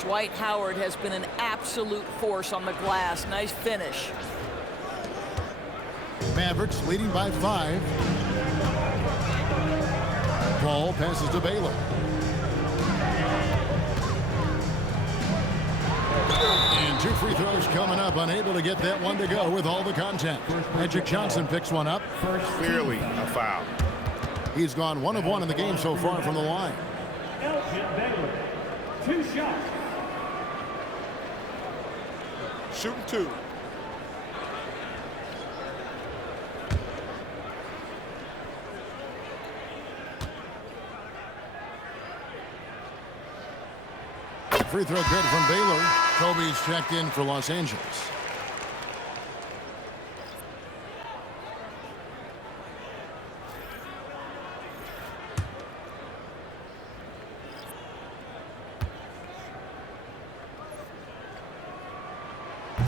Dwight Howard has been an absolute force on the glass. Nice finish. Mavericks leading by 5. Ball passes to Baylor. And 2 free throws coming up. Unable to get that one to go with all the contact. Magic Johnson picks one up. Clearly a foul. He's gone 1 of 1 in the game so far from the line. Baylor, 2 shots. Shooting 2. Free throw good from Baylor. Kobe's checked in for Los Angeles.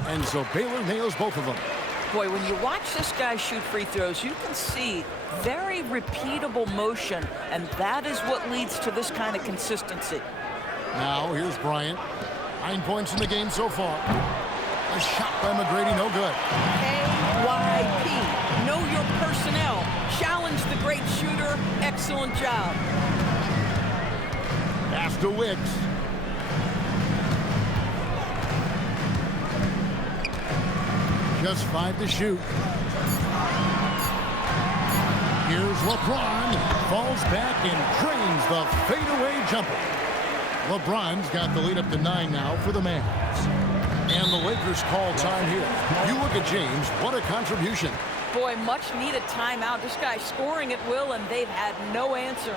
And so Baylor nails both of them. Boy, when you watch this guy shoot free throws, you can see very repeatable motion, and that is what leads to this kind of consistency. Now, here's Bryant. 9 points in the game so far. A shot by McGrady, no good. KYP. Know your personnel. Challenge the great shooter. Excellent job. Pass to Wicks. Just 5 to shoot. Here's LeBron. Falls back and drains the fadeaway jumper. LeBron's got the lead up to 9 now for the Mavs. And the Lakers call time here. You look at James, what a contribution. Boy, much needed timeout. This guy's scoring at will, and they've had no answer.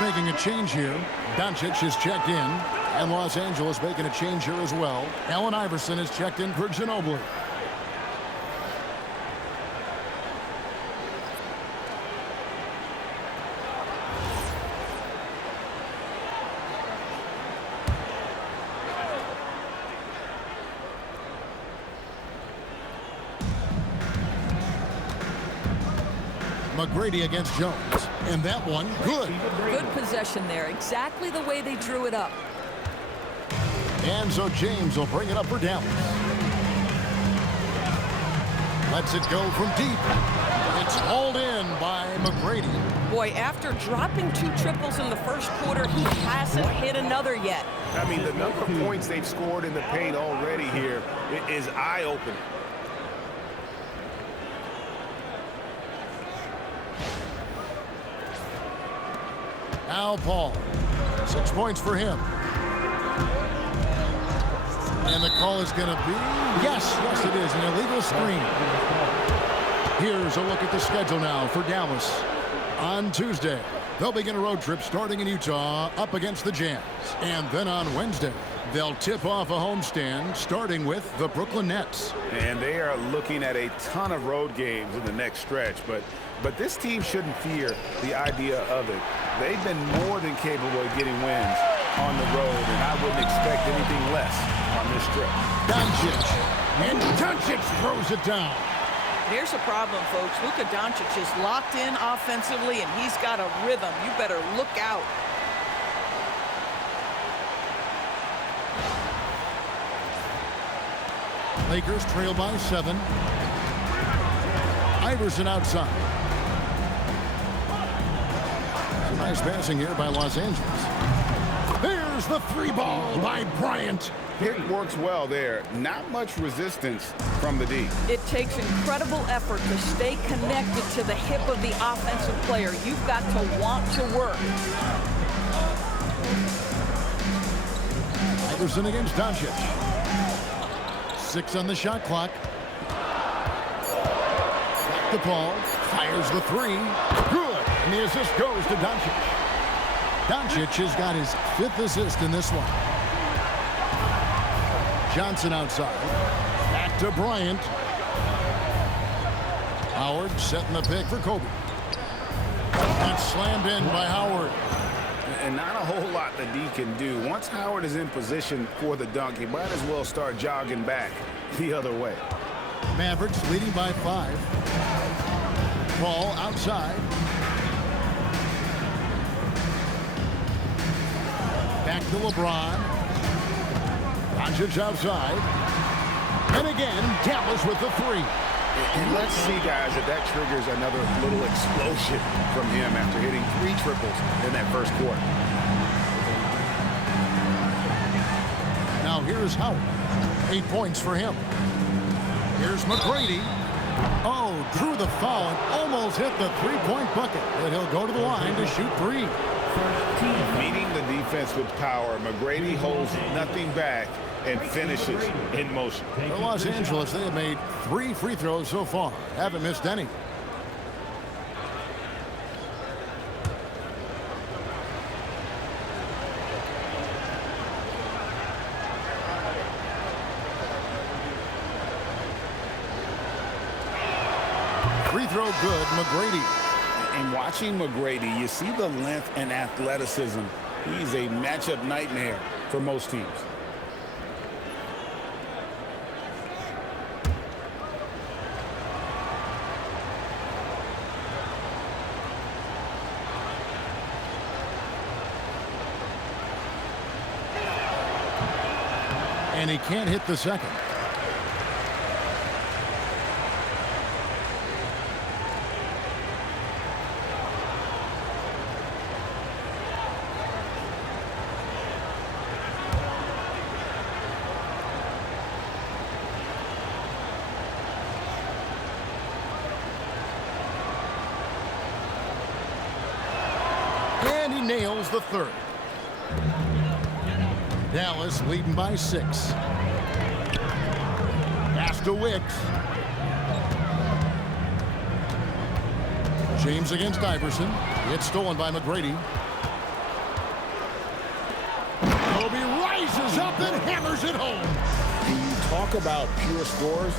Making a change here. Doncic is checked in, and Los Angeles making a change here as well. Allen Iverson is checked in for Ginobili. McGrady against Jones. And that one, good. Good possession there. Exactly the way they drew it up. And so James will bring it up for Dallas. Lets it go from deep. It's hauled in by McGrady. Boy, after dropping 2 triples in the first quarter, he hasn't hit another yet. I mean, the number of points they've scored in the paint already here is eye-opening. Now Paul, 6 points for him. And the call is going to be, yes, it is, an illegal screen. Here's a look at the schedule now for Dallas. On Tuesday, they'll begin a road trip starting in Utah up against the Jazz. And then on Wednesday, they'll tip off a homestand starting with the Brooklyn Nets. And they are looking at a ton of road games in the next stretch, but this team shouldn't fear the idea of it. They've been more than capable of getting wins on the road, and I wouldn't expect anything less on this trip. Doncic, and Doncic throws it down. Here's the problem, folks. Luka Doncic is locked in offensively, and he's got a rhythm. You better look out. Lakers trail by 7. Iverson outside. Some nice passing here by Los Angeles. There's the 3 ball by Bryant. Pick works well there. Not much resistance from the D. It takes incredible effort to stay connected to the hip of the offensive player. You've got to want to work. Iverson against Doncic. 6 on the shot clock. Back to Paul. Fires the 3. Good. And the assist goes to Doncic. Doncic has got his 5th assist in this one. Johnson outside. Back to Bryant. Howard setting the pick for Kobe. That's slammed in by Howard. And not a whole lot the D can do. Once Howard is in position for the dunk, he might as well start jogging back the other way. Mavericks leading by 5. Paul outside. Back to LeBron. Doncic outside. And again, Dallas with the 3. And let's see, guys, if that triggers another little explosion from him after hitting 3 triples in that first quarter. Now here's Howard. 8 points for him. Here's McGrady. Oh, drew the foul and almost hit the 3-point bucket. But he'll go to the line to shoot 3. Meeting the defense with power, McGrady holds nothing back and finishes in motion. For Los Angeles, they have made 3 free throws so far. Haven't missed any. Free throw good, McGrady. And watching McGrady, you see the length and athleticism. He's a matchup nightmare for most teams. And he can't hit the second. And he nails the 3rd. Dallas leading by 6. Pass to Wicks. James against Iverson. It's stolen by McGrady. Kobe rises up and hammers it home. When you talk about pure scores,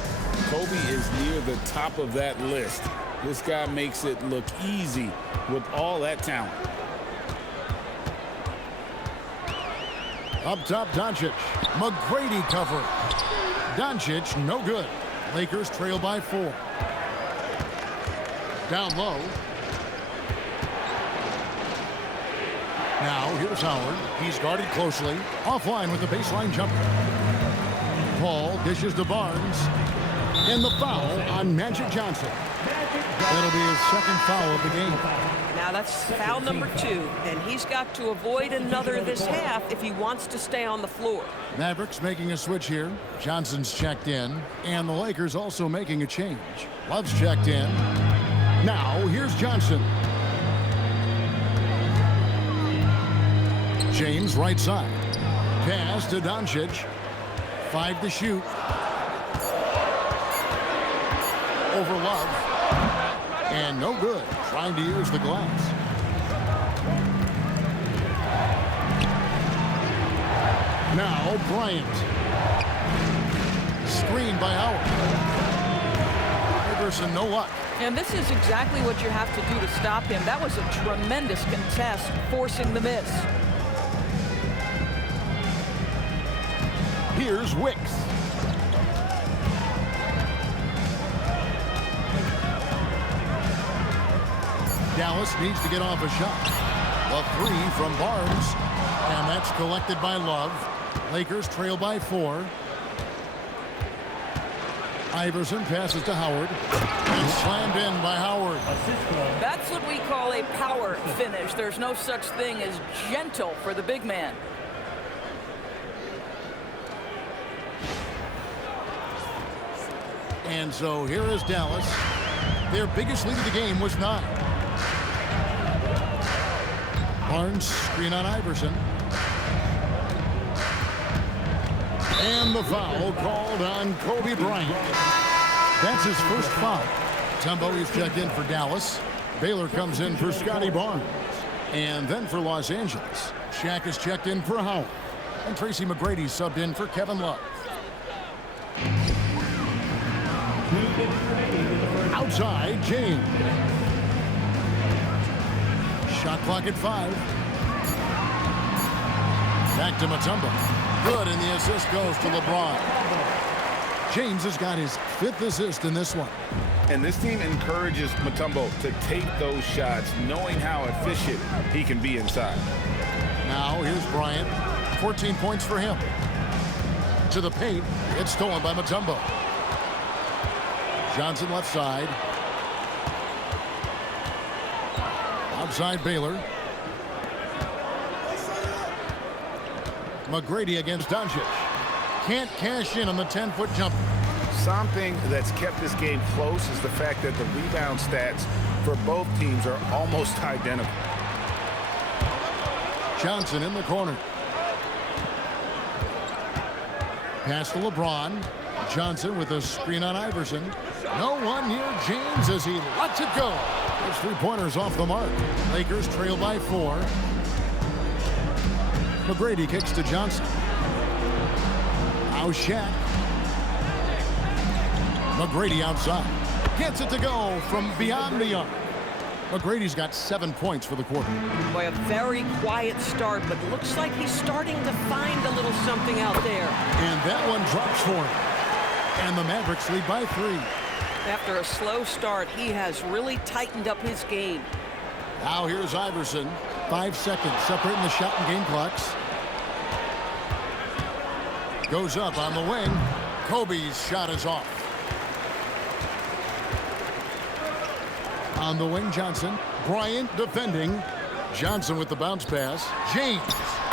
Kobe is near the top of that list. This guy makes it look easy with all that talent. Up top, Doncic. McGrady covering. Doncic, no good. Lakers trail by 4. Down low. Now, here's Howard. He's guarded closely. Offline with the baseline jumper. Paul dishes to Barnes. And the foul on Magic Johnson. That'll be his 2nd foul of the game. Now that's foul number 2, and he's got to avoid another this half if he wants to stay on the floor. Mavericks making a switch here. Johnson's checked in, and the Lakers also making a change. Love's checked in. Now, here's Johnson. James right side. Pass to Doncic. 5 to shoot. Over Love. And no good. Trying to use the glass. Now Bryant. Screen by Howard. Iverson, no luck. And this is exactly what you have to do to stop him. That was a tremendous contest, forcing the miss. Here's Wicks. Dallas needs to get off a shot. A 3 from Barnes. And that's collected by Love. Lakers trail by 4. Iverson passes to Howard. And slammed in by Howard. That's what we call a power finish. There's no such thing as gentle for the big man. And so here is Dallas. Their biggest lead of the game was 9. Barnes screen on Iverson. And the foul called on Kobe Bryant. That's his first foul. Mutombo is checked in for Dallas. Baylor comes in for Scotty Barnes. And then for Los Angeles, Shaq is checked in for Howard. And Tracy McGrady subbed in for Kevin Love. Outside, James. Shot clock at 5. Back to Mutombo. Good, and the assist goes to LeBron. James has got his 5th assist in this one. And this team encourages Mutombo to take those shots, knowing how efficient he can be inside. Now here's Bryant. 14 points for him. To the paint. It's stolen by Mutombo. Johnson left side. Outside Baylor. McGrady against Doncic. Can't cash in on the 10-foot jumper. Something that's kept this game close is the fact that the rebound stats for both teams are almost identical. Johnson in the corner. Pass to LeBron. Johnson with a screen on Iverson. No one near James as he lets it go. Those 3-pointers off the mark. Lakers trail by 4. McGrady kicks to Johnson. Now Shaq. McGrady outside. Gets it to go from beyond the arc. McGrady's got 7 points for the quarter. Boy, a very quiet start, but looks like he's starting to find a little something out there. And that one drops for him. And the Mavericks lead by 3. After a slow start, he has really tightened up his game. Now here's Iverson. 5 seconds separating the shot and game clocks. Goes up on the wing. Kobe's shot is off. On the wing, Johnson. Bryant defending. Johnson with the bounce pass. James.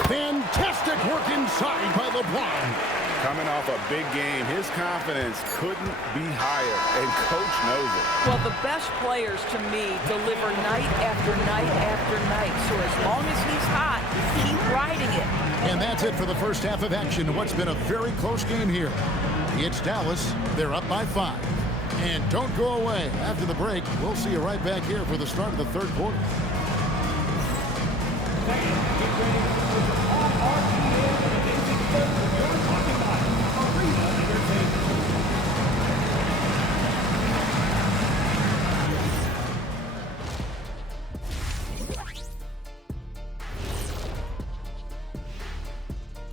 Fantastic work inside by LeBron. Coming off a big game, his confidence couldn't be higher, and coach knows it. Well, the best players, to me, deliver night after night after night. So as long as he's hot, keep riding it. And that's it for the first half of action in what's been a very close game here. It's Dallas. They're up by 5. And don't go away. After the break, we'll see you right back here for the start of the third quarter.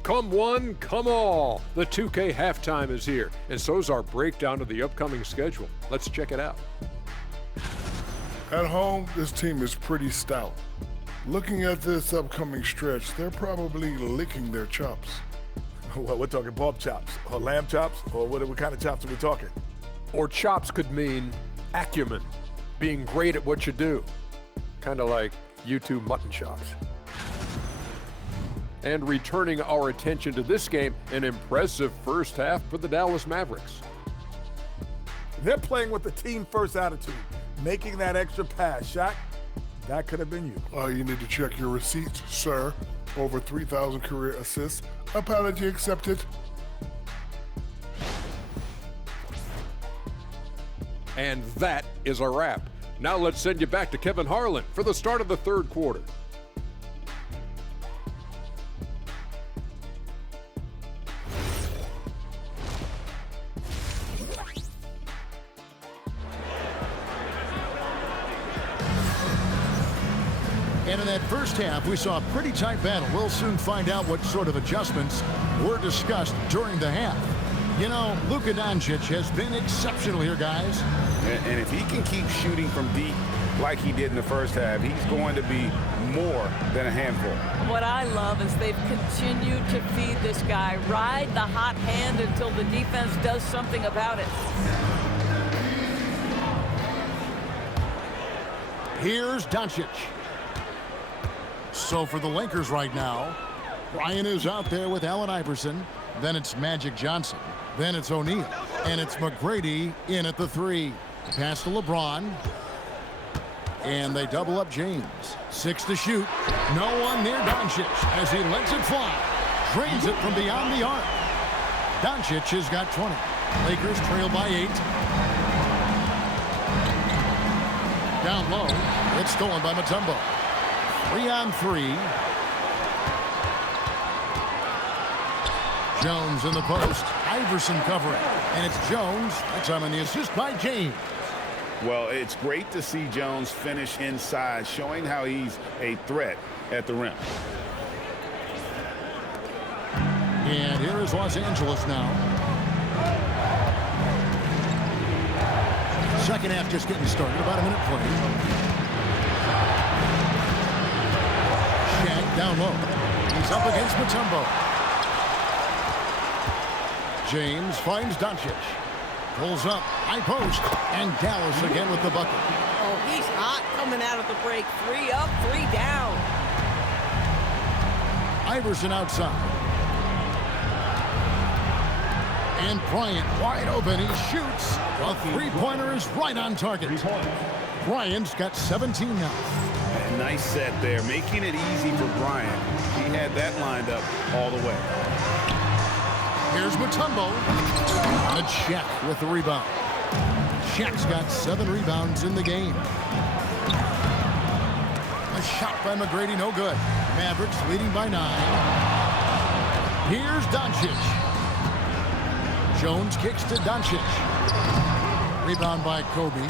Come one, come all. The 2K halftime is here, and so's our breakdown of the upcoming schedule. Let's check it out. At home, this team is pretty stout. Looking at this upcoming stretch, they're probably licking their chops. Well, we're talking pork chops, or lamb chops, or what kind of chops are we talking? Or chops could mean acumen, being great at what you do. Kind of like you 2 mutton chops. And returning our attention to this game, an impressive first half for the Dallas Mavericks. They're playing with the team-first attitude, making that extra pass. Shaq, that could have been you. You need to check your receipts, sir. Over 3,000 career assists. Apology accepted. And that is a wrap. Now let's send you back to Kevin Harlan for the start of the third quarter. And in that first half, we saw a pretty tight battle. We'll soon find out what sort of adjustments were discussed during the half. You know, Luka Doncic has been exceptional here, guys. And if he can keep shooting from deep like he did in the first half, he's going to be more than a handful. What I love is they've continued to feed this guy. Ride the hot hand until the defense does something about it. Here's Doncic. So for the Lakers right now, Bryant is out there with Allen Iverson. Then it's Magic Johnson. Then it's O'Neal. And it's McGrady in at the 3. Pass to LeBron. And they double up James. 6 to shoot. No one near Doncic as he lets it fly. Drains it from beyond the arc. Doncic has got 20. Lakers trail by 8. Down low. It's stolen by Mutombo. 3-on-3. Jones in the post. Iverson covering. And it's Jones. That time on the assist by James. Well, it's great to see Jones finish inside, showing how he's a threat at the rim. And here is Los Angeles now. Second half just getting started. About a minute played. Shaq down low. He's up against Mutombo. James finds Doncic. Pulls up, high post, and Dallas again with the bucket. Oh, he's hot coming out of the break. 3 up, 3 down. Iverson outside. And Bryant wide open. He shoots. A three-pointer is right on target. Bryant's got 17 now. A nice set there, making it easy for Bryant. He had that lined up all the way. Here's Mutombo. And Shaq with the rebound. Shaq's got 7 rebounds in the game. A shot by McGrady, no good. Mavericks leading by 9. Here's Doncic. Jones kicks to Doncic. Rebound by Kobe.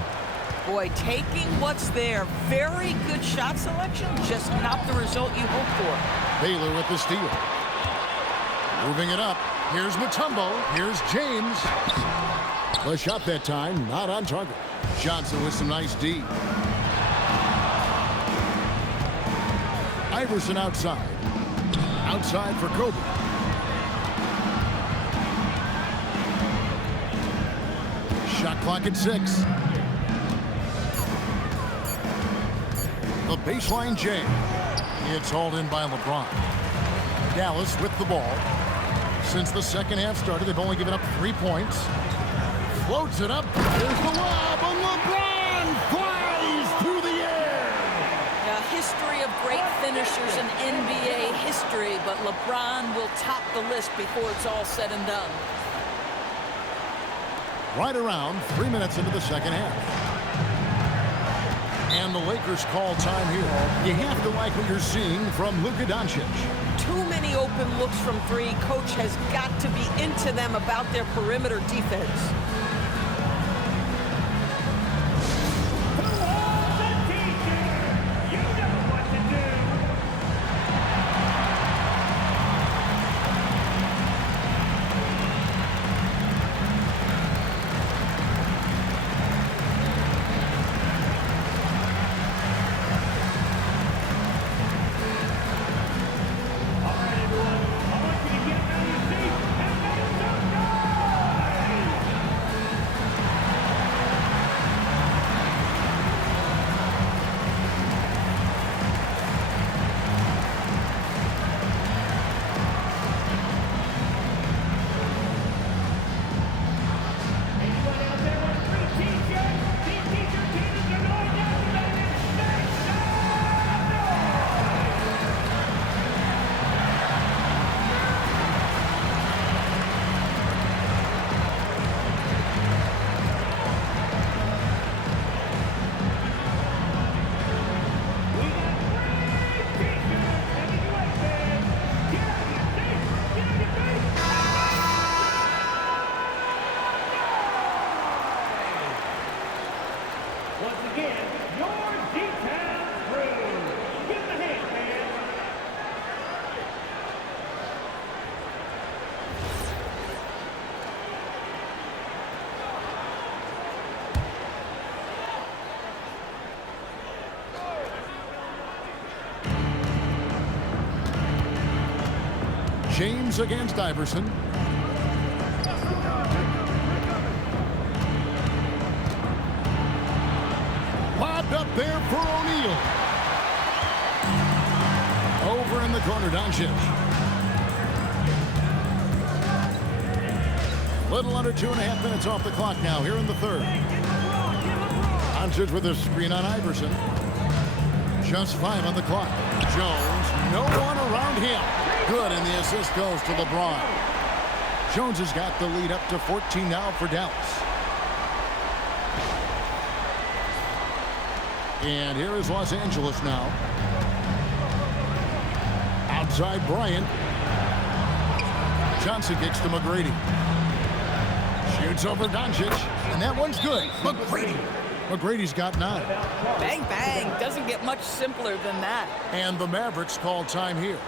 Boy, taking what's there. Very good shot selection, just not the result you hope for. Baylor with the steal. Moving it up. Here's Mutombo. Here's James. The shot that time, not on target. Johnson with some nice D. Iverson outside. Outside for Kobe. Shot clock at 6. The baseline J. It's hauled in by LeBron. Dallas with the ball. Since the second half started, they've only given up 3 points. Floats it up. Here's the lob, and LeBron flies through the air. A history of great finishers in NBA history, but LeBron will top the list before it's all said and done. Right around 3 minutes into the second half. And the Lakers call time here. You have to like what you're seeing from Luka Doncic. Too many open looks from 3. Coach has got to be into them about their perimeter defense. You know what to do. All right, everyone. I want you to get out of your seat and make some noise. James against Iverson. Lobbed up there for O'Neal. Over in the corner, Doncic. Little under 2.5 minutes off the clock now here in the third. Doncic with a screen on Iverson. Just 5 on the clock. Jones, no one around him. Good, and the assist goes to LeBron. Jones has got the lead up to 14 now for Dallas. And here is Los Angeles now. Outside Bryant. Johnson kicks to McGrady. Shoots over Doncic, and that one's good. McGrady's got 9. Bang, bang. Doesn't get much simpler than that. And the Mavericks call time here.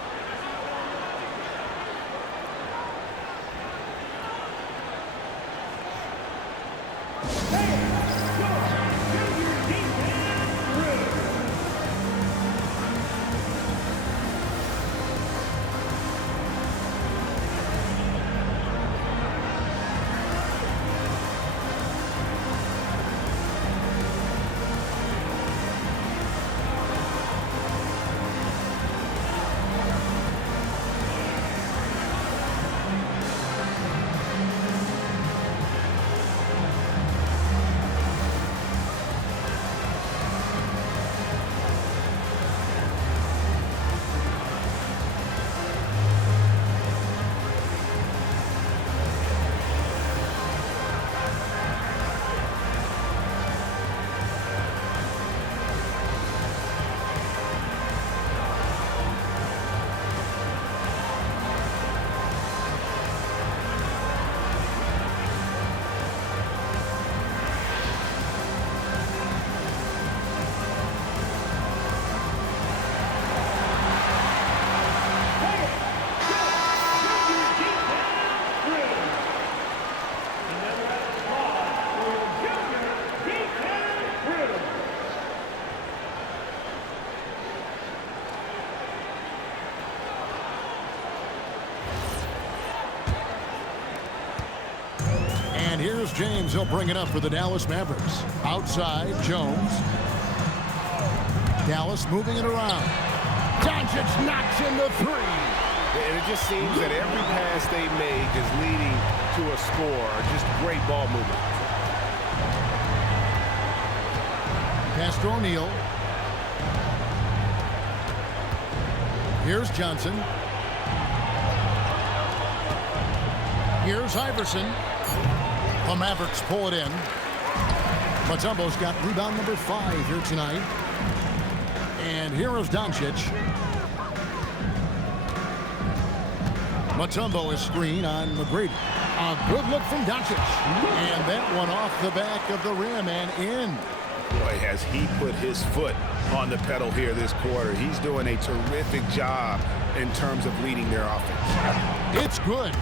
Here's James. He'll bring it up for the Dallas Mavericks. Outside, Jones. Dallas moving it around. Doncic knocks in the 3. And it just seems that every pass they make is leading to a score. Just great ball movement. Pass to O'Neal. Here's Johnson. Here's Iverson. The Mavericks pull it in. Mutombo's got rebound number 5 here tonight. And here is Doncic. Mutombo is screen on McGrady. A good look from Doncic. And that one off the back of the rim and in. Boy, has he put his foot on the pedal here this quarter. He's doing a terrific job in terms of leading their offense. It's good.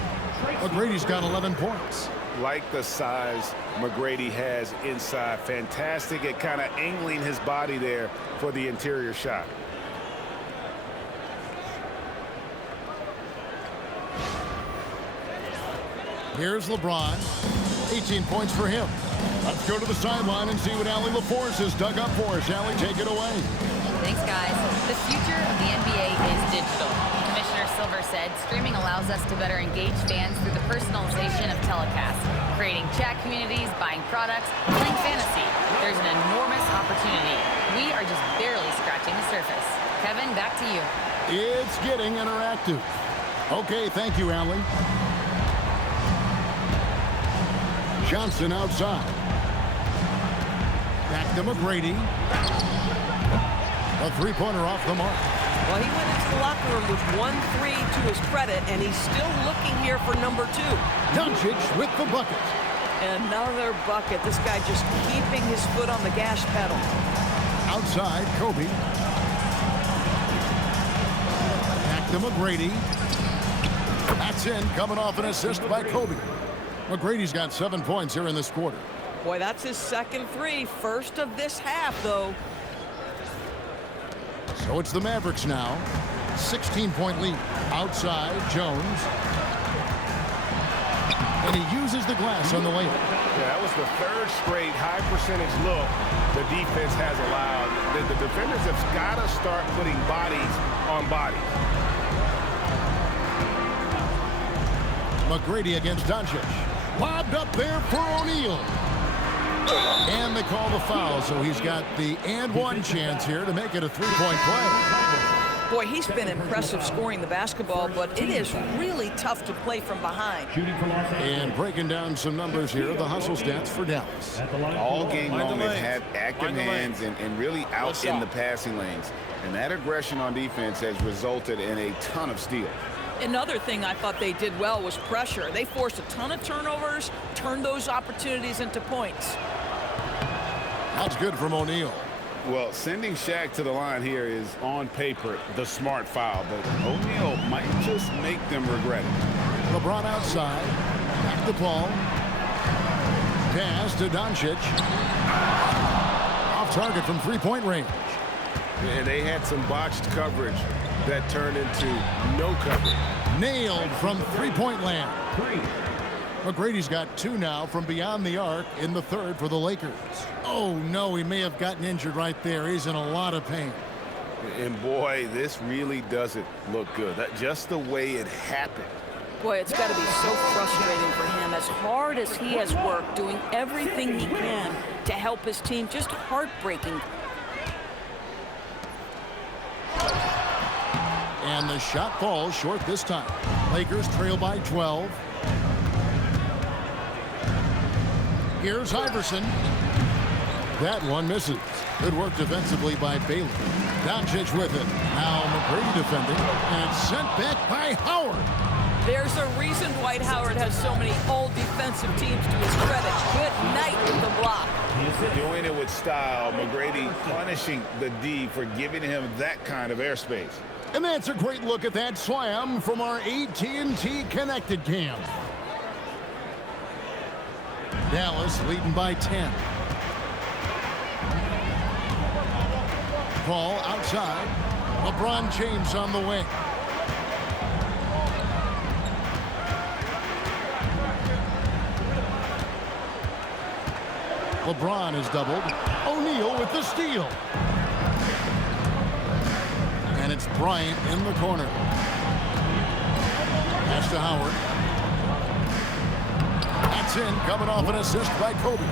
McGrady's got 11 points. Like the size McGrady has inside. Fantastic at kind of angling his body there for the interior shot. Here's LeBron. 18 points for him. Let's go to the sideline and see what Allie LaForce has dug up for us. Allie, take it away. Thanks, guys. The future of the NBA is digital. Commissioner Silver said streaming allows us to better engage fans through the personalization of telecasts, creating chat communities, buying products, playing fantasy. There's an enormous opportunity. We are just barely scratching the surface. Kevin, back to you. It's getting interactive. Okay, thank you, Allie. Johnson outside. Back to McGrady. A three-pointer off the mark. Well, he went into the locker room with 1-3 to his credit, and he's still looking here for number 2. Doncic with the bucket. Another bucket. This guy just keeping his foot on the gas pedal. Outside, Kobe. Back to McGrady. That's in, coming off an assist by Kobe. McGrady's got 7 points here in this quarter. Boy, that's his second 3. First of this half, though. So it's the Mavericks now. 16-point lead. Outside, Jones. And he uses the glass on the layup. Yeah, that was the third straight high percentage look the defense has allowed. The defenders have got to start putting bodies on bodies. McGrady against Doncic. Lobbed up there for O'Neal. And they call the foul, so he's got the and one chance here to make it a three-point play. Boy, he's been impressive scoring the basketball, but it is really tough to play from behind. And breaking down some numbers here, the hustle stats for Dallas. All game long, they've had active hands and really out in the passing lanes. And that aggression on defense has resulted in a ton of steals. Another thing I thought they did well was pressure. They forced a ton of turnovers, turned those opportunities into points. That's good from O'Neal. Well, sending Shaq to the line here is, on paper, the smart foul, but O'Neal might just make them regret it. LeBron outside. Back to Paul. Pass to Doncic. Off target from three-point range. And they had some botched coverage that turned into no coverage. Nailed from three-point land. McGrady's got two now from beyond the arc in the third for the Lakers. Oh, no, he may have gotten injured right there. He's in a lot of pain. And, boy, this really doesn't look good. Just the way it happened. Boy, it's got to be so frustrating for him. As hard as he has worked, doing everything he can to help his team, just heartbreaking. And the shot falls short this time. Lakers trail by 12. Here's Iverson. That one misses. Good work defensively by Bailey. Doncic with it. Now McGrady defending. And it's sent back by Howard. There's a reason Dwight Howard has so many all-defensive teams to his credit. Good night with the block. Doing it with style. McGrady punishing the D for giving him that kind of airspace. And that's a great look at that slam from our AT&T Connected Cam. Dallas leading by 10. Paul outside. LeBron James on the wing. LeBron is doubled. O'Neal with the steal. And it's Bryant in the corner. Pass to Howard. That's in, coming off an assist by Kobe.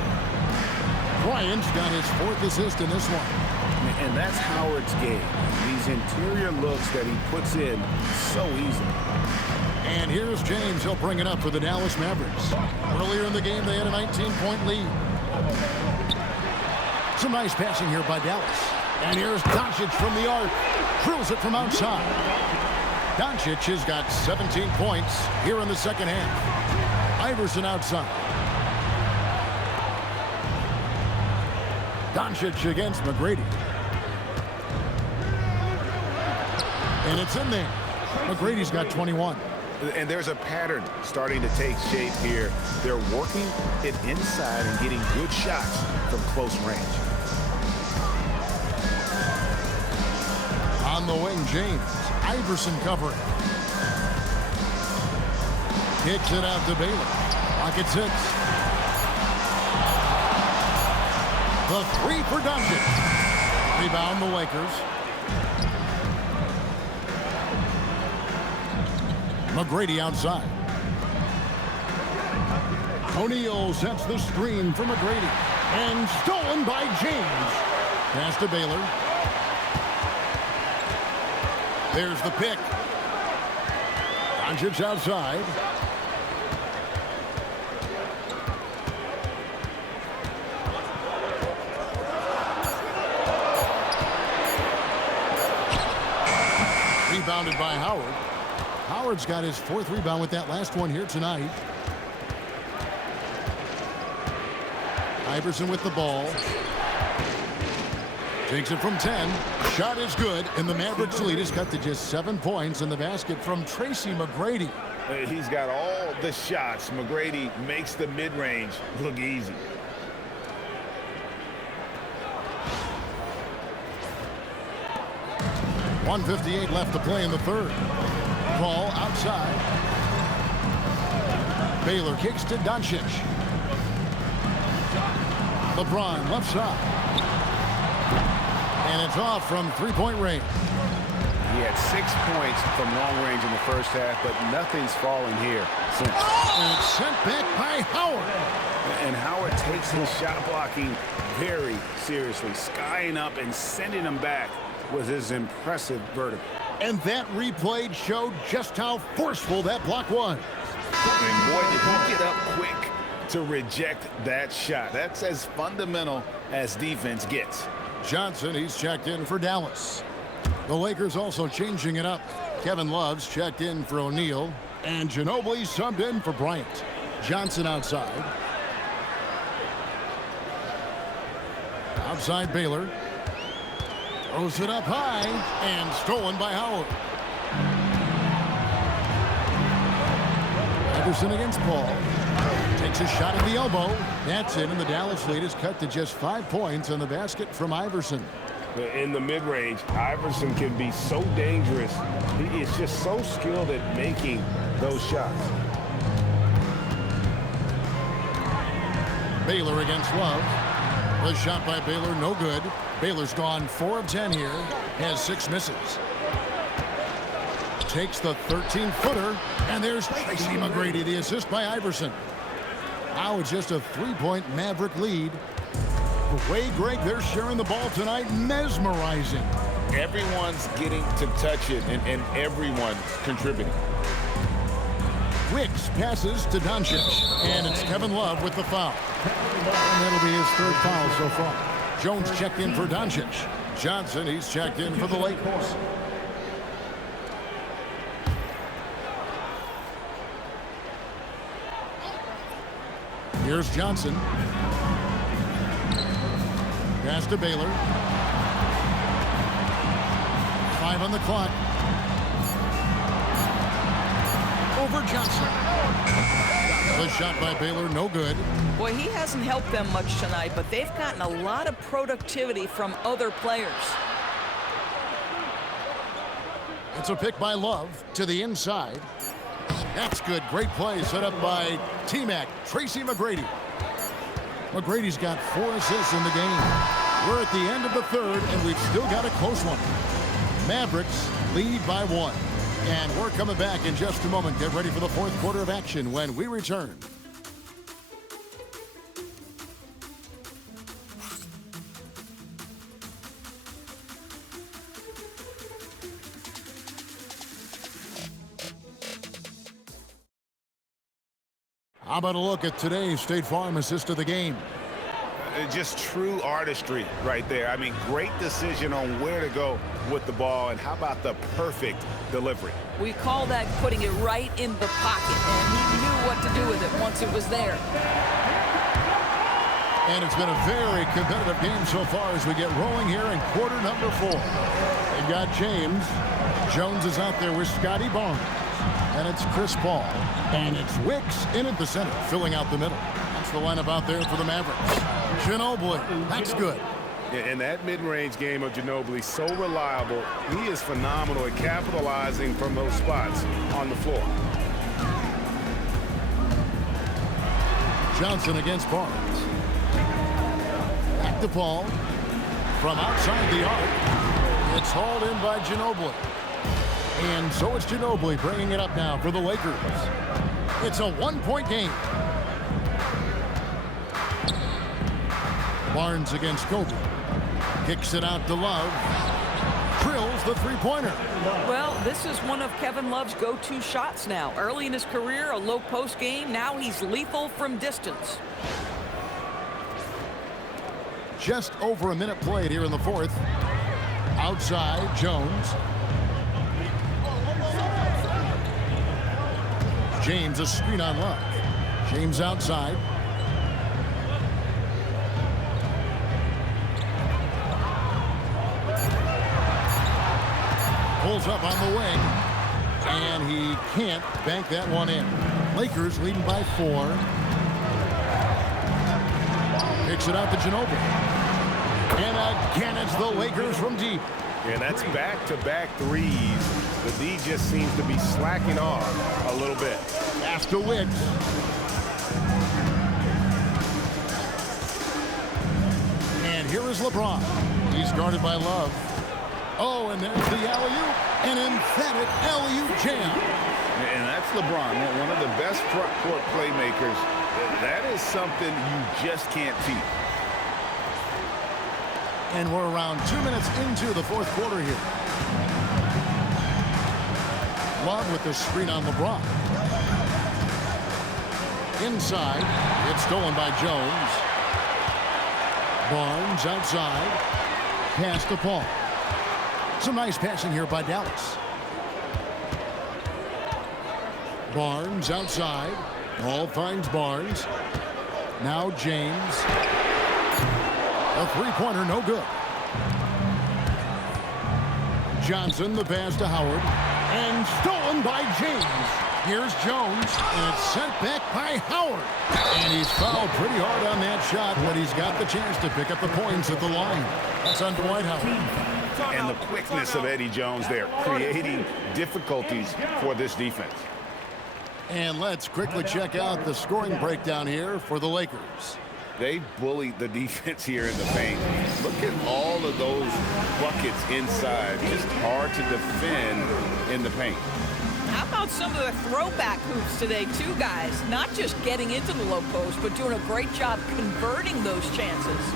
Bryant's got his fourth assist in this one. And that's Howard's game. These interior looks that he puts in so easily. And here's James. He'll bring it up for the Dallas Mavericks. Earlier in the game, they had a 19-point lead. Some nice passing here by Dallas. And here's Doncic from the arc. Drills it from outside. Doncic has got 17 points here in the second half. Iverson outside. Doncic against McGrady. And it's in there. McGrady's got 21. And there's a pattern starting to take shape here. They're working it inside and getting good shots from close range. On the wing, James. Iverson covering. Kicks it out to Bailey. Pocket 6. The three for Doncic. Rebound the Lakers. McGrady outside. O'Neal sets the screen for McGrady. And stolen by James. Pass to Baylor. There's the pick. Doncic outside. Rebounded by Howard. Howard's got his fourth rebound with that last one here tonight. Iverson with the ball. Takes it from 10. Shot is good, and the Mavericks lead is cut to just 7 points in the basket from Tracy McGrady. He's got all the shots. McGrady makes the mid-range look easy. 1:58 left to play in the third. Ball outside. Baylor kicks to Doncic. LeBron left side. And it's off from three-point range. He had 6 points from long range in the first half, but nothing's fallen here since. And it's sent back by Howard. And Howard takes his shot blocking very seriously. Skying up and sending him back was his impressive vertical. And that replay showed just how forceful that block was. And boy, did he get up quick to reject that shot. That's as fundamental as defense gets. Johnson, he's checked in for Dallas. The Lakers also changing it up. Kevin Love's checked in for O'Neal. And Ginobili subbed in for Bryant. Johnson outside. Outside Baylor. Throws it up high and stolen by Howard. Iverson against Paul. Takes a shot at the elbow. That's it, and the Dallas lead is cut to just 5 points on the basket from Iverson. In the mid-range, Iverson can be so dangerous. He is just so skilled at making those shots. Baylor against Love. The shot by Baylor, no good. Baylor's gone 4 of 10 here. Has 6 misses. Takes the 13-footer, and there's Tracy McGrady, the assist by Iverson. Now it's just a 3-point Maverick lead. The way, Greg, they're sharing the ball tonight, mesmerizing. Everyone's getting to touch it, and everyone's contributing. Wicks passes to Doncic, and it's Kevin Love with the foul. And that'll be his 3rd foul so far. Jones checked in for Doncic. Johnson, he's checked in for the Lakers. Here's Johnson. Pass to Baylor. 5 on the clock. Over Johnson. The shot by Baylor, no good. Boy, he hasn't helped them much tonight, but they've gotten a lot of productivity from other players. It's a pick by Love to the inside. That's good. Great play set up by T-Mac, Tracy McGrady. McGrady's got 4 assists in the game. We're at the end of the third, and we've still got a close one. Mavericks lead by 1. And we're coming back in just a moment. Get ready for the 4th quarter of action when we return. How about a look at today's State Farm assist of the game? Just true artistry right there. I mean, great decision on where to go with the ball, and how about the perfect delivery? We call that putting it right in the pocket, and he knew what to do with it once it was there. And it's been a very competitive game so far as we get rolling here in quarter number 4. They've got James. Jones is out there with Scotty Barnes. And it's Chris Paul. And it's Wicks in at the center, filling out the middle. That's the lineup out there for the Mavericks. Ginobili, that's good. And that mid-range game of Ginobili, so reliable. He is phenomenal at capitalizing from those spots on the floor. Johnson against Barnes. Back to Paul. From outside the arc. It's hauled in by Ginobili. And so it's Ginobili bringing it up now for the Lakers. It's a 1-point game. Barnes against Kobe. Kicks it out to Love. Drills the 3-pointer. Well, this is one of Kevin Love's go-to shots now. Early in his career, a low-post game. Now he's lethal from distance. Just over a minute played here in the 4th. Outside, Jones. James, a screen on Love. James outside. Pulls up on the wing. And he can't bank that one in. Lakers leading by 4. Picks it out to Ginobili. And again, it's the Lakers from deep. And that's back-to-back threes. The D just seems to be slacking off a little bit. Pass to Wicks. And here is LeBron. He's guarded by Love. Oh, and there's the alley-oop. An emphatic alley-oop jam. And that's LeBron, one of the best front court playmakers. That is something you just can't teach. And we're around 2 minutes into the fourth quarter here. Love with the screen on LeBron. Inside, it's stolen by Jones. Barnes outside. Pass to Paul. Some nice passing here by Dallas. Barnes outside. Paul finds Barnes. Now James. A three-pointer, no good. Johnson, the pass to Howard. And stolen by James. Here's Jones, and it's sent back by Howard. And he's fouled pretty hard on that shot, but he's got the chance to pick up the points at the line. That's on Dwight Howard. And the quickness of Eddie Jones there, creating difficulties for this defense. And let's quickly check out the scoring breakdown here for the Lakers. They bullied the defense here in the paint. Look at all of those buckets inside. Just hard to defend in the paint. How about some of the throwback hoops today, too, guys? Not just getting into the low post, but doing a great job converting those chances.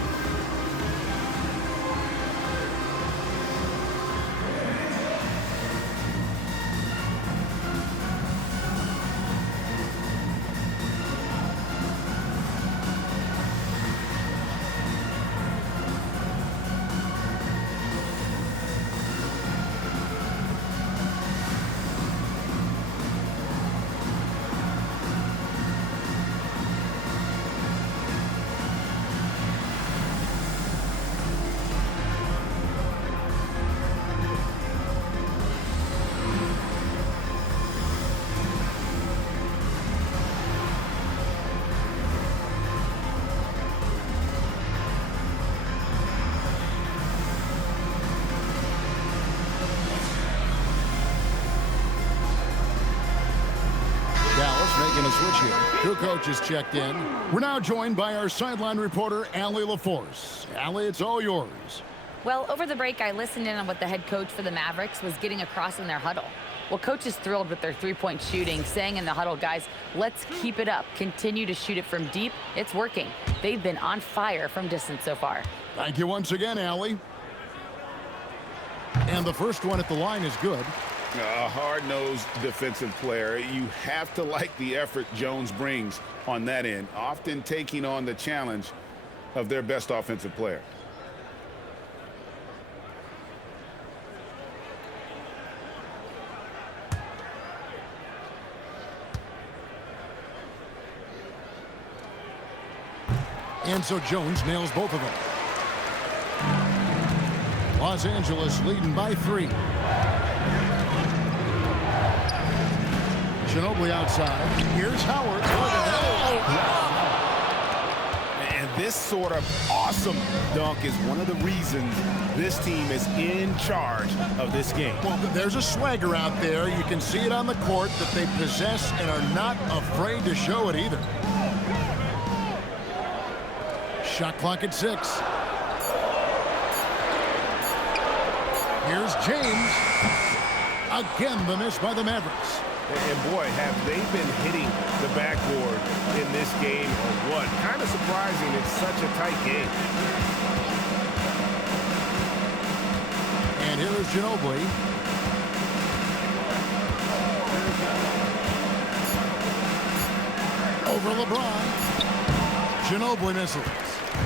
Making a switch here. Two coaches checked in. We're now joined by our sideline reporter, Allie LaForce. Allie, it's all yours. Well, over the break, I listened in on what the head coach for the Mavericks was getting across in their huddle. Well, coach is thrilled with their three-point shooting, saying in the huddle, guys, let's keep it up. Continue to shoot it from deep. It's working. They've been on fire from distance so far. Thank you once again, Allie. And the first one at the line is good. A hard-nosed defensive player. You have to like the effort Jones brings on that end, often taking on the challenge of their best offensive player. And so Jones nails both of them. Los Angeles leading by 3. Ginobili outside. Here's Howard. And this sort of awesome dunk is one of the reasons this team is in charge of this game. Well, there's a swagger out there. You can see it on the court that they possess and are not afraid to show it either. Shot clock at 6. Here's James. Again, the miss by the Mavericks. And boy, have they been hitting the backboard in this game or what? Kind of surprising it's such a tight game. And here is Ginobili. Over LeBron. Ginobili misses.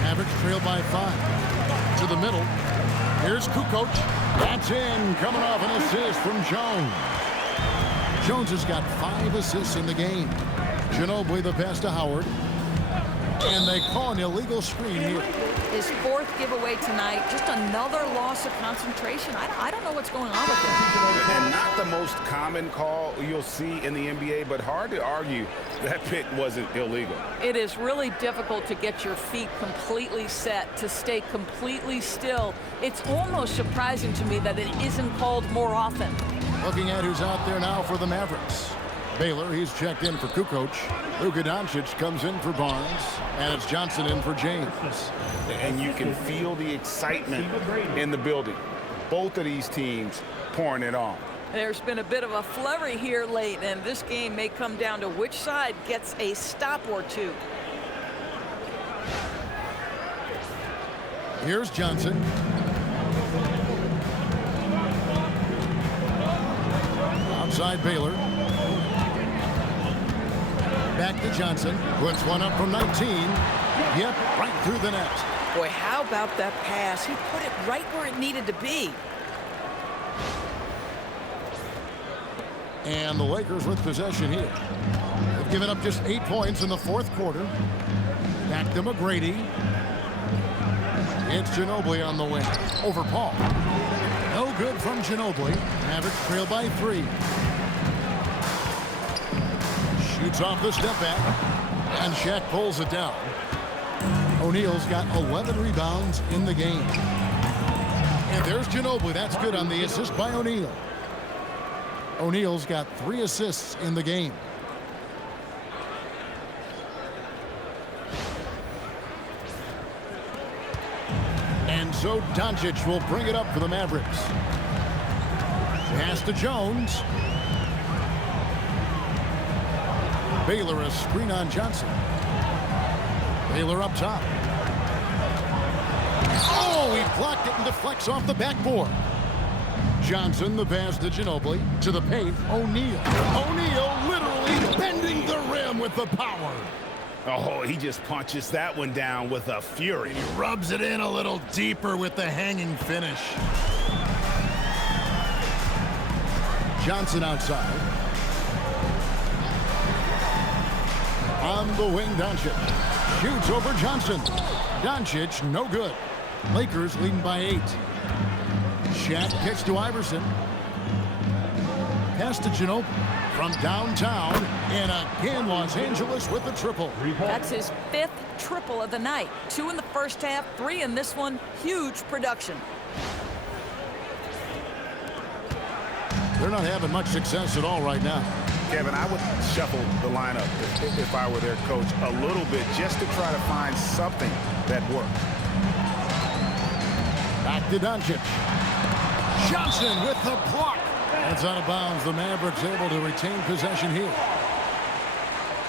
Mavericks trail by 5. To the middle. Here's Kukoc. That's in. Coming off an assist from Jones. Jones has got 5 assists in the game. Ginobili the pass to Howard. And they call an illegal screen here. His fourth giveaway tonight, just another loss of concentration. I don't know what's going on with him. And not the most common call you'll see in the NBA, but hard to argue that pick wasn't illegal. It is really difficult to get your feet completely set, to stay completely still. It's almost surprising to me that it isn't called more often. Looking at who's out there now for the Mavericks. Baylor, he's checked in for Kukoc. Luka Doncic comes in for Barnes. And it's Johnson in for James. And you can feel the excitement in the building. Both of these teams pouring it on. There's been a bit of a flurry here late, and this game may come down to which side gets a stop or two. Here's Johnson. Outside Baylor. Back to Johnson. Puts one up from 19. Yep, right through the net. Boy, how about that pass? He put it right where it needed to be. And the Lakers with possession here. They've given up just 8 points in the fourth quarter. Back to McGrady. It's Ginobili on the wing. Over Paul. No good from Ginobili. Mavericks trail by 3. Shoots off the step back. And Shaq pulls it down. O'Neal's got 11 rebounds in the game. And there's Ginobili. That's good on the assist by O'Neal. O'Neal's got 3 assists in the game. And so Doncic will bring it up for the Mavericks. Pass to Jones. Baylor a screen on Johnson. Baylor up top. Oh, he blocked it and deflects off the backboard. Johnson, the pass to Ginobili. To the paint, O'Neal. O'Neal literally bending the rim with the power. Oh, he just punches that one down with a fury. He rubs it in a little deeper with the hanging finish. Johnson outside. On the wing, Doncic. Shoots over Johnson. Doncic, no good. Lakers leading by 8. Shaq kicks to Iverson. Pass to Ginobili from downtown. And again, Los Angeles with the triple. That's his 5th triple of the night. 2 in the first half, 3 in this one. Huge production. They're not having much success at all right now. Kevin, I would shuffle the lineup if I were their coach a little bit just to try to find something that worked. Back to Doncic. Johnson with the block. That's out of bounds. The Mavericks able to retain possession here.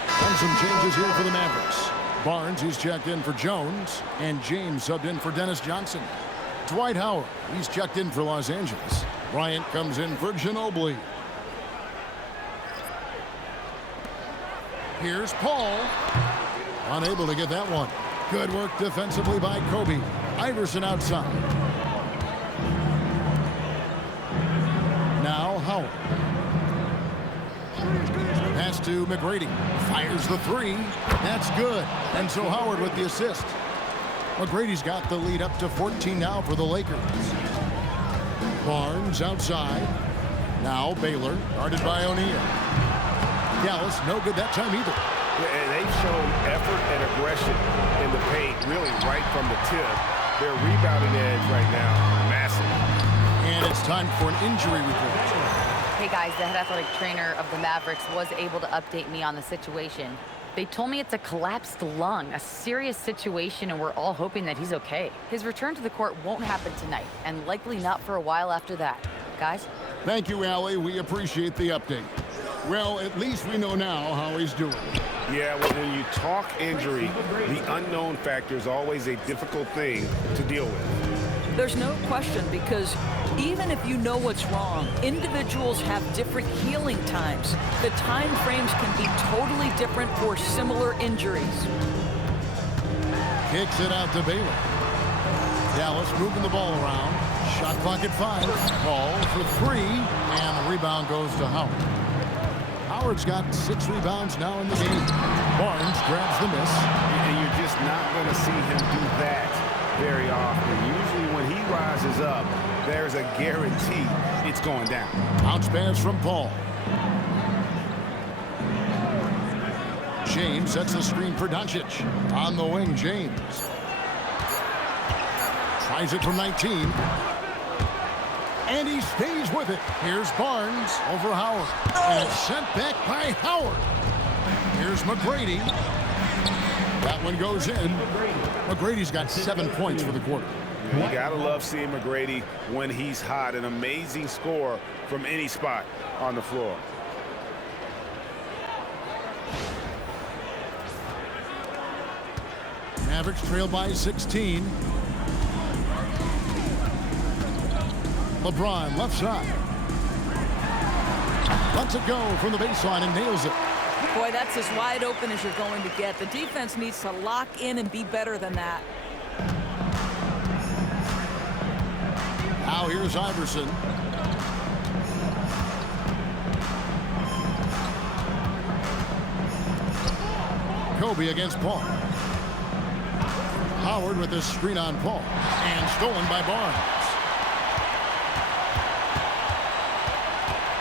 And some changes here for the Mavericks. Barnes, he's checked in for Jones. And James subbed in for Dennis Johnson. Dwight Howard, he's checked in for Los Angeles. Bryant comes in for Ginobili. Here's Paul. Unable to get that one. Good work defensively by Kobe. Iverson outside. Now Howard. Pass to McGrady. Fires the 3. That's good. And so Howard with the assist. McGrady's got the lead up to 14 now for the Lakers. Barnes outside. Now Baylor, guarded by O'Neal. Dallas, no good that time either. Yeah, they've shown effort and aggression in the paint, really right from the tip. Their rebounding edge right now, massive. And it's time for an injury report. Hey guys, the head athletic trainer of the Mavericks was able to update me on the situation. They told me it's a collapsed lung, a serious situation, and we're all hoping that he's okay. His return to the court won't happen tonight, and likely not for a while after that. Guys? Thank you, Allie. We appreciate the update. Well, at least we know now how he's doing. Yeah, well, when you talk injury, the unknown factor is always a difficult thing to deal with. There's no question, because even if you know what's wrong, individuals have different healing times. The time frames can be totally different for similar injuries. Kicks it out to Baylor. Dallas moving the ball around. Shot clock at 5. Ball for 3. And the rebound goes to Howard. Howard's got 6 rebounds now in the game. Barnes grabs the miss. And you just not going to see him do that very often. Usually when he rises up, there's a guarantee it's going down. Bounce pass from Paul. James sets the screen for Doncic. On the wing, James. Tries it from 19. And he stays with it. Here's Barnes over Howard. And it's sent back by Howard. Here's McGrady. That one goes in. McGrady's got 7 points for the quarter. You got to love seeing McGrady when he's hot. An amazing score from any spot on the floor. Mavericks trail by 16. LeBron left side. Lets it go from the baseline and nails it. Boy, that's as wide open as you're going to get. The defense needs to lock in and be better than that. Now here's Iverson. Kobe against Paul. Howard with his screen on Paul. And stolen by Barnes.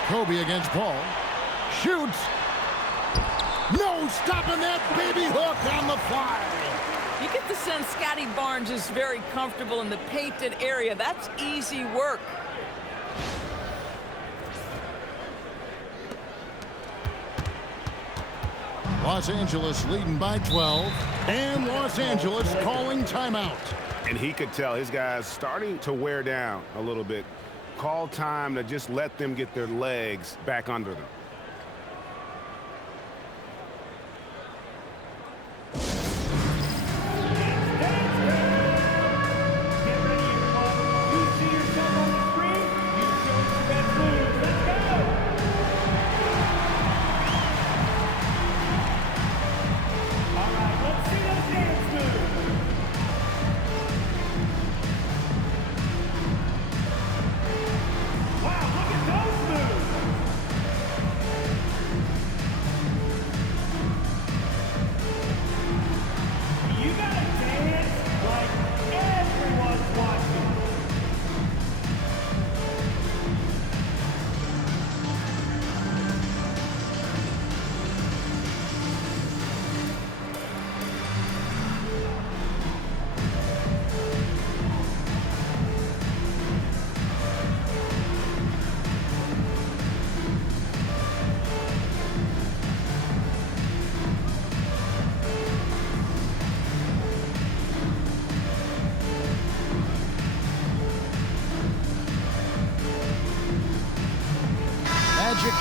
Kobe against Paul. Shoots. No stopping that baby hook on the fly. You get the sense Scotty Barnes is very comfortable in the painted area. That's easy work. Los Angeles leading by 12. And Los Angeles calling timeout. And he could tell his guys starting to wear down a little bit. Call time to just let them get their legs back under them.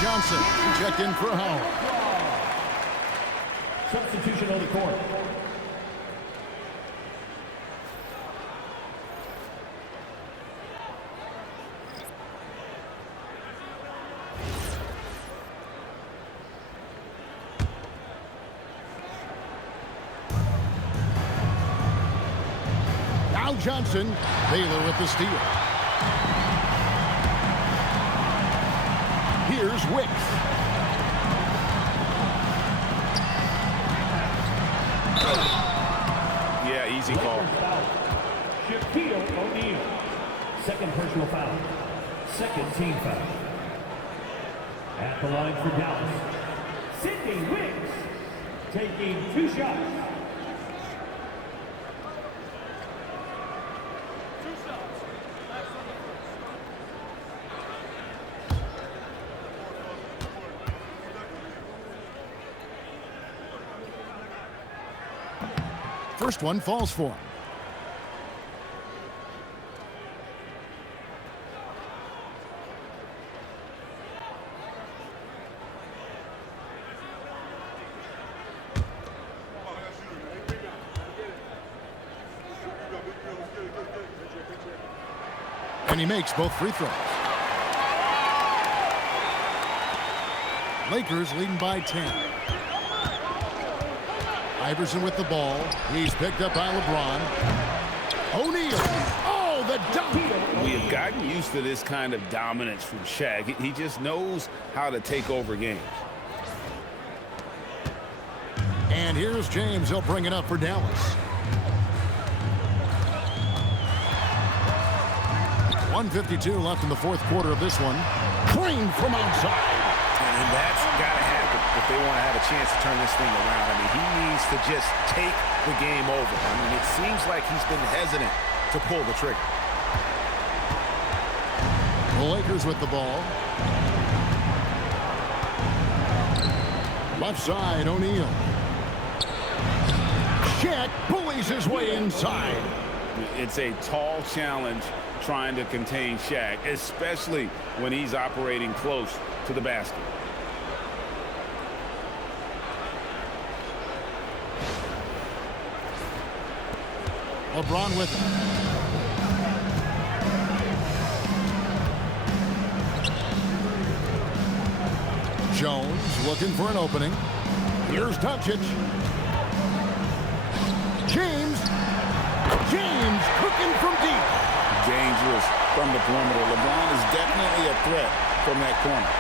Johnson checked in for Howard. Substitution on the court. Now Johnson, Baylor with the steal. Here's Wicks. Yeah, easy call. Shaquille O'Neal. Second personal foul. Second team foul. At the line for Dallas, Sidney Wicks taking 2 shots. First one falls for him. And he makes both free throws. Lakers leading by 10. Iverson with the ball. He's picked up by LeBron. O'Neal. Oh, the dunk. We have gotten used to this kind of dominance from Shaq. He just knows how to take over games. And here's James. He'll bring it up for Dallas. .152 left in the fourth quarter of this one. Clean from outside. And that's got to happen if they want to have a chance to turn this thing around. I mean, he needs to just take the game over. I mean, it seems like he's been hesitant to pull the trigger. The Lakers with the ball. Left side, O'Neal. Shaq bullies his way inside. It's a tall challenge trying to contain Shaq, especially when he's operating close to the basket. LeBron with it. Jones looking for an opening. Here's Doncic. James cooking from deep. Dangerous from the perimeter. LeBron is definitely a threat from that corner.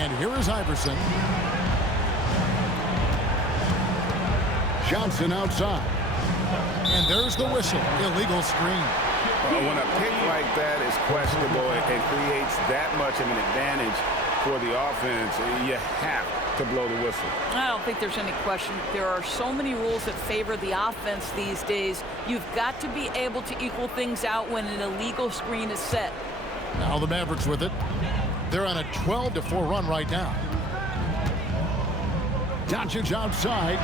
And here is Iverson. Johnson outside. And there's the whistle. Illegal screen. When a pick like that is questionable and creates that much of an advantage for the offense, you have to blow the whistle. I don't think there's any question. There are so many rules that favor the offense these days. You've got to be able to equal things out when an illegal screen is set. Now the Mavericks with it. They're on a 12-4 run right now. Doncic outside.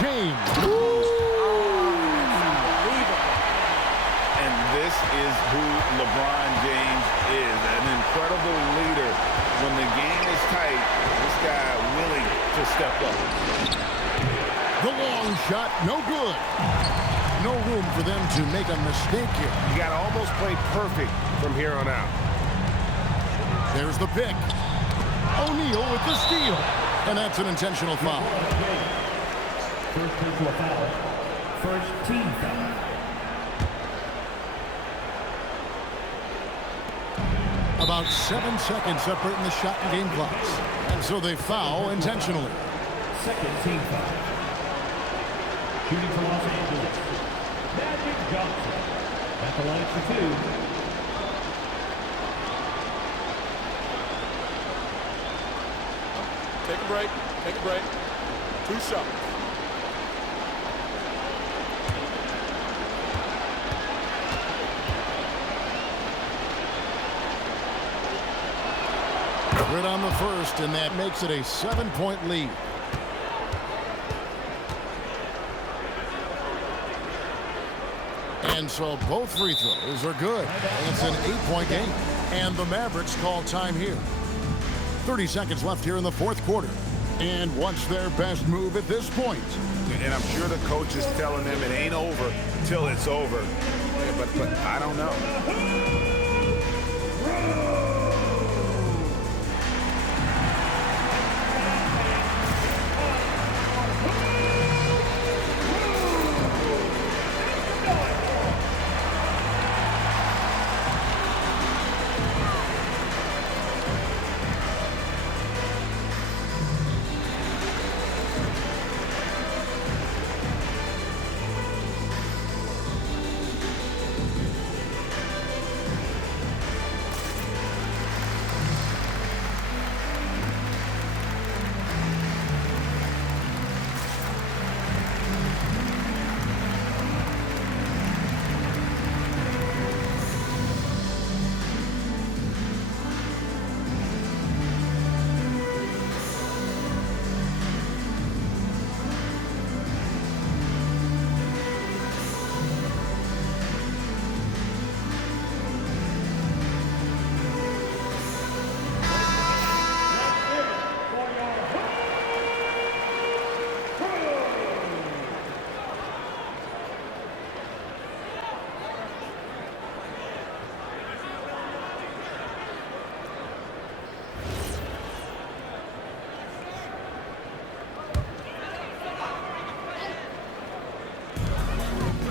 James. And this is who LeBron James is, an incredible leader. When the game is tight, this guy willing to step up. The long shot, no good. No room for them to make a mistake here. You got to almost play perfect from here on out. There's the pick. O'Neal with the steal. And that's an intentional foul. First personal foul. First team foul. About 7 seconds separating the shot and game clocks. And so they foul intentionally. Second team foul. Shooting for Los Angeles. Magic Johnson. At the line for two. Take a break. Take a break. 2 shots. Grid on the first, and that makes it a 7-point lead. And so both free throws are good. It's an 8-point game. And the Mavericks call time here. 30 seconds left here in the fourth quarter. And what's their best move at this point? And I'm sure the coach is telling them it ain't over till it's over. But I don't know.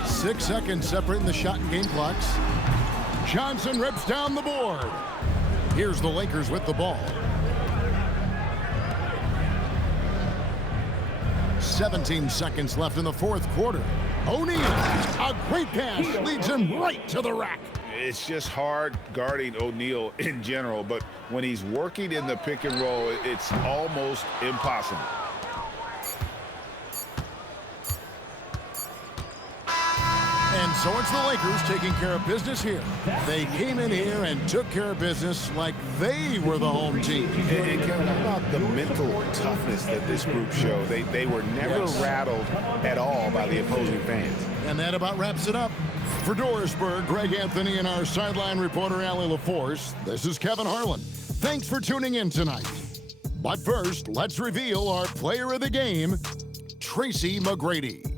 Six seconds separating the shot and game clocks. Johnson rips down the board. Here's the Lakers with the ball. 17 seconds left in the fourth quarter. O'Neal, a great pass, leads him right to the rack. It's just hard guarding O'Neal in general, but when he's working in the pick and roll, it's almost impossible. And so it's the Lakers taking care of business here. They came in here and took care of business like they were the home team. And Kevin, what about the mental toughness that this group showed? They were never rattled at all by the opposing fans. And that about wraps it up. For Dorisburg, Greg Anthony, and our sideline reporter, Allie LaForce, this is Kevin Harlan. Thanks for tuning in tonight. But first, let's reveal our player of the game, Tracy McGrady.